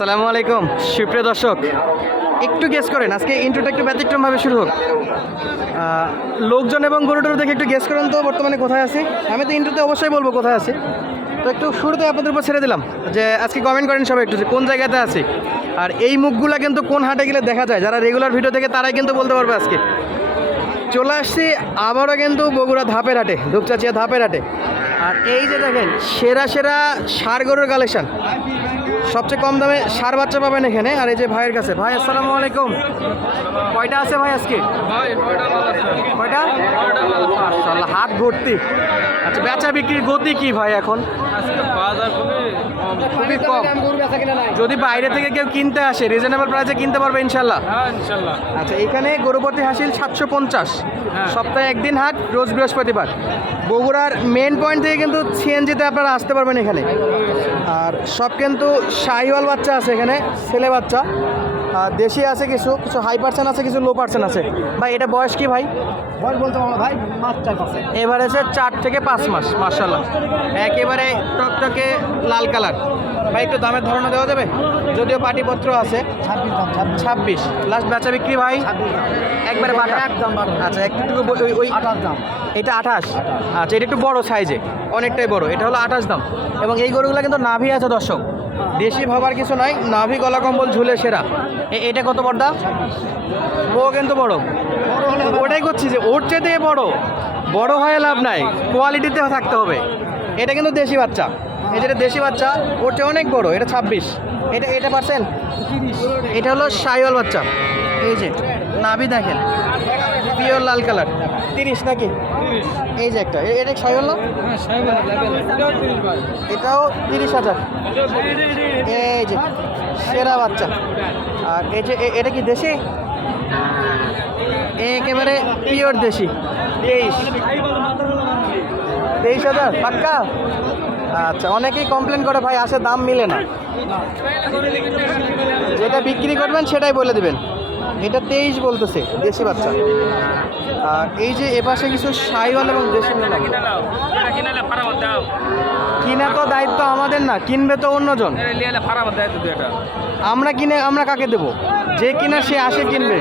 আসসালামু আলাইকুম। সুপ্রিয় দর্শক, একটু গেস করেন, আজকে ইন্ট্রোটা একটু ব্যতিক্রমভাবে শুরু হোক। লোকজন এবং গরুটার দেখে একটু গেস করেন তো, বর্তমানে কোথায় আছি? আমি তো ইন্ট্রোতে অবশ্যই বলব কোথায় আছি। তো একটু শুরুতে আপনাদের উপর ছেড়ে দিলাম যে আজকে কমেন্ট করেন সবাই একটু যে কোন জায়গাতে আছি। আর এই মুখগুলো কিন্তু কোন হাটে গেলে দেখা যায়? যারা রেগুলার ভিডিও দেখে তারাই কিন্তু বলতে পারবে আজকে। চলে আসছি আবারও কিন্তু বগুড়া ধাপের হাটে, ধূপচাচিয়া ধাপের হাটে। আর এই যে দেখেন, সেরা সেরা সার গরুর কালেকশন সবচেয়ে কম দামে সার বাচ্চা পাবেন এখানে। আর এই যে ভাইয়ের কাছে। ভাই, আসসালামু আলাইকুম। কয়টা আছে ভাই আজকে? কয়টা? হাত ভর্তি। আচ্ছা বেচা বিক্রির গতি কি ভাই এখন? খুবই কম। যদি বাইরে থেকে কেউ কিনতে আসে রিজনেবল প্রাইসে কিনতে পারবে ইনশাল্লাহ। আচ্ছা এখানে গরুপতি হাসিল সাতশো পঞ্চাশ। সপ্তাহে একদিন হাট রোজ বৃহস্পতিবার। বগুড়ার মেন পয়েন্ট থেকে কিন্তু সিএনজিতে আপনারা আসতে পারবেন এখানে। আর সব কিন্তু শাহিওয়াল বাচ্চা আছে এখানে ছেলে বাচ্চা। দেশি আছে কিছু কিছু হাই পার্সেন্ট আছে কিছু লো পার্সেন্ট আছে। ভাই এটা বয়স কি ভাই? বয়স বলতে ভাই এবারে আছে চার থেকে পাঁচ মাস মার্শাল্লাহ একেবারে টকটকে লাল কালার। ভাই একটু দামের ধারণা দেওয়া যাবে? যদিও পাটিপত্র আছে। ছাব্বিশ লাস্ট বেচা বিক্রি ভাই? একবারে একদম। আচ্ছা একটু ওই- ওই আঠাশ দাম। এটা আঠাশ? আচ্ছা এটা একটু বড় সাইজে অনেকটাই বড়। এটা হলো আঠাশ দাম। এবং এই গরুগুলো কিন্তু নাভি আছে দর্শক। দেশি ভাবার কিছু নয় নাভি গলা কম্বল ঝুলে সেরা। এটা কত বড়দা ও কিন্তু বড়। ওটাই করছি যে, ওর চেয়ে বড়। বড় হয়ে লাভ নাই কোয়ালিটিতে থাকতে হবে। এটা কিন্তু দেশি বাচ্চা। এই যেটা দেশি বাচ্চা, ওর চেয়ে অনেক বড়, এটা ছাব্বিশ। এটা এটা পারছেন এটা হলো সাইওয়াল বাচ্চা। এই যে নাভি দেখেন পিওর লাল কালার। তিরিশ নাকি? এই যে একটা এটা সাইওয়াল না? এটাও তিরিশ হাজার। এই যে সেরা বাচ্চা। আর এই যে এ- এটা কি দেশি? একেবারে পিওর দেশি। তেইশ। তেইশ হাজার পাক্কা? আচ্ছা অনেকেই কমপ্লেন করে ভাই আসে দাম মিলে না। যেটা বিক্রি করবেন সেটাই বলে দিবেন। এটা তেইশ বলতেছে, দেশি বাচ্চা। আর এই যে এপাশে কিছু সাইওয়াল এবং দেশি কিনা তো দায়িত্ব আমাদের না, কিনবে তো অন্যজন। আমরা কিনে, আমরা কাকে দেব? যে কিনা সে আসে কিনবে।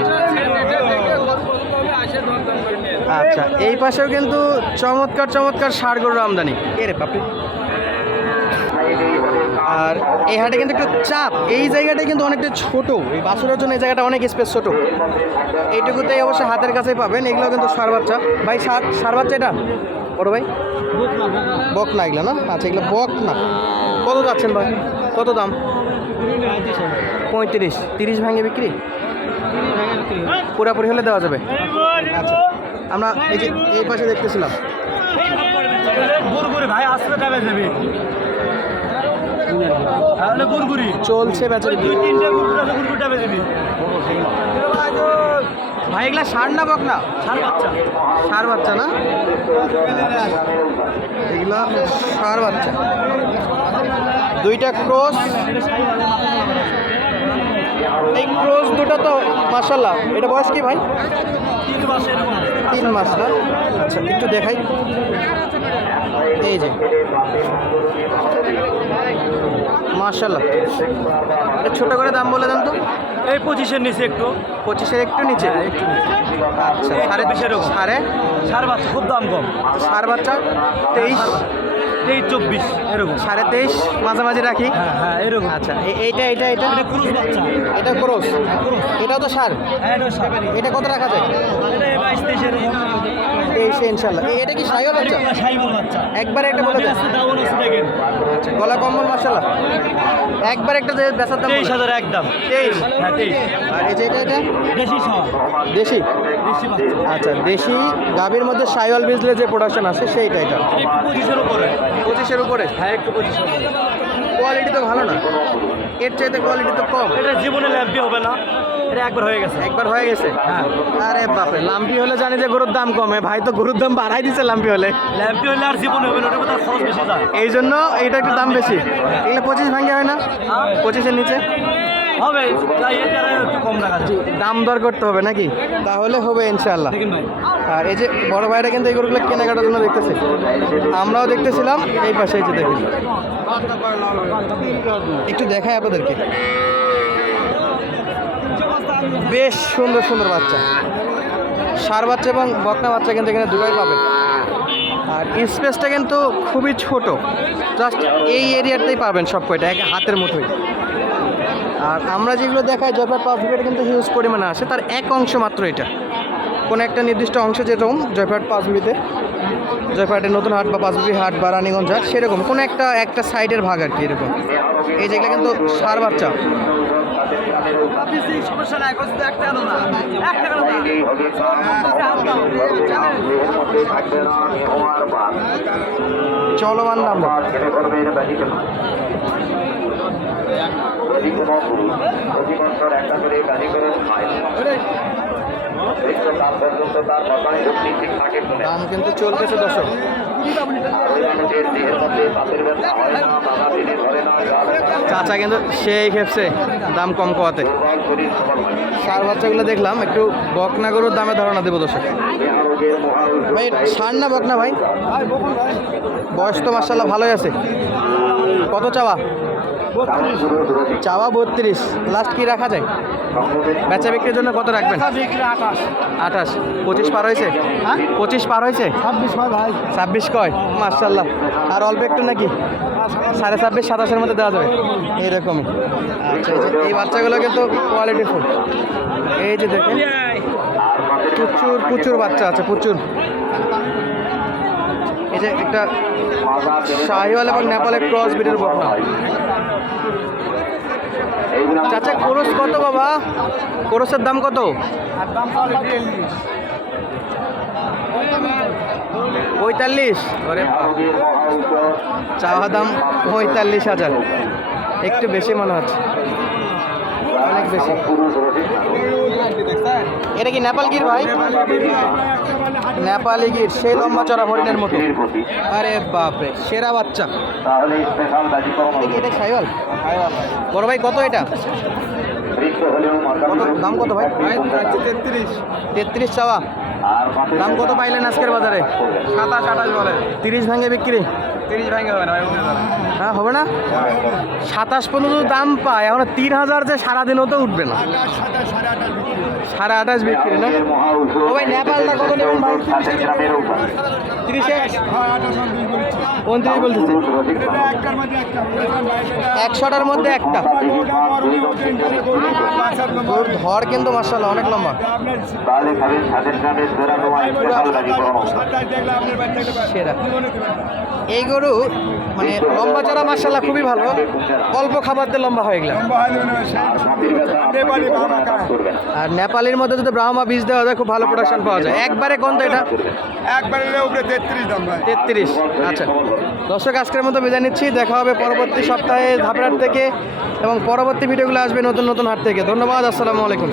আচ্ছা এই পাশেও কিন্তু চমৎকার চমৎকার সার গরুর আমদানি। এরে বাপরে। আর এই হাটে কিন্তু একটু চাপ। এই জায়গাটা কিন্তু অনেকটা ছোট। এই বাসুরের জন্য এই জায়গাটা অনেক স্পেস ছোট। এইটুকুতেই অবশ্য হাতের কাছেই পাবেন। এগুলো কিন্তু সার বাচ্চা। ভাই, সার সার বাচ্চা এটা? বড় ভাই? বক না এগুলো, না? আচ্ছা এগুলো বক না। কত যাচ্ছেন ভাই? কত দাম? পঁয়ত্রিশ। তিরিশ ভাঙে বিক্রি? পুরাপুরি হলে দেওয়া যাবে। আচ্ছা। আমরা এই যে এই পাশে দেখতেছিলাম। ভাই, আসলে যাবে চলছে বেচারি দুই তিনটে ভাই এগুলা সার না বক না? সার বাচ্চা। সার বাচ্চা না? এগুলা সার বাচ্চা। দুইটা ক্রস। এই ক্রস দুটো তো মাসাল্লাহ এটা বয়স কি ভাই? তিন মাস না? আচ্ছা একটু দেখাই। এই যে। মার্শাল্লাহ এটা ছোটো করে দাম বলে দেন তো। এই পঁচিশের নিচে একটু। পঁচিশের একটু নিচে? আচ্ছা সাড়ে বিশের। সাড়ে? সার বাচ্চা খুব দাম কম। সার বাচ্চা? তেইশ? তেইশ চব্বিশ এরকম। সাড়ে তেইশ? মাঝামাঝি রাখি? হ্যাঁ হ্যাঁ এরকম। আচ্ছা এইটা এটা এটা ক্রুজ বাচ্চা। এটা ক্রস। এটাও তো সার? হ্যাঁ এটা কত রাখা যায়? তেইশ ইনশাল্লাহ এটা কি সাইও বাচ্চা? এটা বাচ্চা? একবার একটা বলে দেন আচ্ছা গলা কম্বল মাসাল্লাহ একবার একটা যে বেচার দাম তেইশ বলে। হাজার একদম। তেইশ। হ্যাঁ তেইশ। আর এই যে এটা এটা? দেশি সব দেশি? দেশি আচ্ছা দেশি গাভীর মধ্যে সাইওয়াল বিজলে যে প্রোডাকশন আছে সেইটা এটা। উপরে। হ্যাঁ একটু কোয়ালিটি তো ভালো না। এর চাইতে কোয়ালিটি তো কম। এটা জীবনে ল্যাম্পি হবে না। এটা একবার হয়ে গেছে। একবার হয়ে গেছে? হ্যাঁ। আরে বাপরে লাম্পি হলে জানি যে গরুর দাম কমে। ভাই তো গরুর দাম বাড়াই দিছে লাম্পি হলে। ল্যাম্পি হলে আর জীবনে হবে না ওটা খরচ বেশি যায়। এই জন্য এটা একটু দাম বেশি। এগুলো পঁচিশ ভাঙ্গে হয় না? পঁচিশের নিচে? হবে কম দাম দর করতে হবে নাকি? তাহলে হবে ভাই। আর এই যে বড় ভাইরা কিন্তু এই গরুগুলো কেনাকাটার জন্য দেখতেছে। আমরাও দেখতেছিলাম এই পাশে এই যে দেখুন। একটু দেখাই আপনাদেরকে। বেশ সুন্দর সুন্দর বাচ্চা। সার বাচ্চা এবং বকনা বাচ্চা কিন্তু এখানে দুটোই পাবেন আর স্পেসটা কিন্তু খুবই ছোট। জাস্ট এই এরিয়াতেই পাবেন সব কয়টা, এক হাতের মুঠোই আর আমরা যেগুলো দেখাই জয়পাট পাঁচ বিঘেটা কিন্তু হিউজ পরিমাণে আসে, তার এক অংশ মাত্র এটা। কোনো একটা নির্দিষ্ট অংশ যেরকম জয়পাট পাঁচ বিঘিতে জয়পাটের নতুন হাট বা পাঁচবিবি হাট বা রানীগঞ্জ হাট, সেরকম। কোনো একটা একটা সাইডের ভাগ আর কি এরকম। এই যেগুলো কিন্তু সার বাচ্চা চলমান চলমান দাম কিন্তু চলতেছে দর্শক। চাচা কিন্তু সেই খেপছে দাম কম কমাতে। সার বাচ্চাগুলো দেখলাম একটু বকনা গরুর দামে ধারণা দেবো দর্শক। ভাই সার না বকনা ভাই? বয়স তো মার্শাল্লাহ ভালোই আছে। কত চাওয়া? চাওয়া বত্রিশ। লাস্ট কি রাখা যায়? বেচা বিক্রির জন্য কত রাখবেন? আঠাশ। পঁচিশ পার হয়েছে? পঁচিশ পার হয়েছে? ছাব্বিশ কয় মার্শাল্লাহ আর অল্প একটু নাকি? সাড়ে ছাব্বিশ, সাতাশের মধ্যে দেওয়া যাবে। এইরকমই আচ্ছা এই বাচ্চাগুলো কিন্তু কোয়ালিটি ফুল এই যে দেখুন, প্রচুর প্রচুর বাচ্চা আছে, প্রচুর। এই যে একটা শাহিওয়াল এবং নেপালের ক্রস বিটের বকনা। চাচা কোরস কত বাবা? কোরসের দাম কত? পঁয়তাল্লিশ। চাওয়া দাম পঁয়তাল্লিশ হাজার। একটু বেশি মনে হচ্ছে। অনেক বেশি। এটা কি নেপাল গির ভাই? নেপালি গির সেই লম্বা চড়া হরিণের মতো। আরে বাপরে সেরা বাচ্চা। এটা সাইওয়াল? বড় ভাই কত এটা? কত দাম কত ভাই? তেত্রিশ। তেত্রিশ চাওয়া। দাম কত পাইলেন আজকের বাজারে? সাতাশ আঠাশ বলে। তিরিশ ভাঙে বিক্রি? তিরিশ ভাঙে হবে না হ্যাঁ হবে না? সাতাশ পর্যন্ত দাম পায় এখন তিন হাজার যে সারাদিনও তো উঠবে না। সাড়ে আঠাশ বিক্রি না? ও ভাই নেপালটা কত নেবেন ভাই? তিরিশে উনত্রিশ বলতেছে। একশোটার মধ্যে একটা। ওর ধর কিন্তু মার্শাল্লাহ অনেক লম্বা। এই গরু মানে লম্বা চড়া মার্শাল্লাহ খুবই ভালো। অল্প খাবার দিয়ে লম্বা হয়ে গেলাম। আর নেপালের মধ্যে যদি ব্রাহ্মা বীজ দেওয়া যায়, খুব ভালো প্রোডাকশন পাওয়া যায়। একবারে কোন তো এটা? একবারে তেত্রিশ। তেত্রিশ আচ্ছা। দর্শক, আজকের মতো বিদায় নিচ্ছি। দেখা হবে পরবর্তী সপ্তাহে ধাপড়ার থেকে এবং পরবর্তী ভিডিওগুলো আসবে নতুন নতুন হাট থেকে। ধন্যবাদ, আসসালামু আলাইকুম।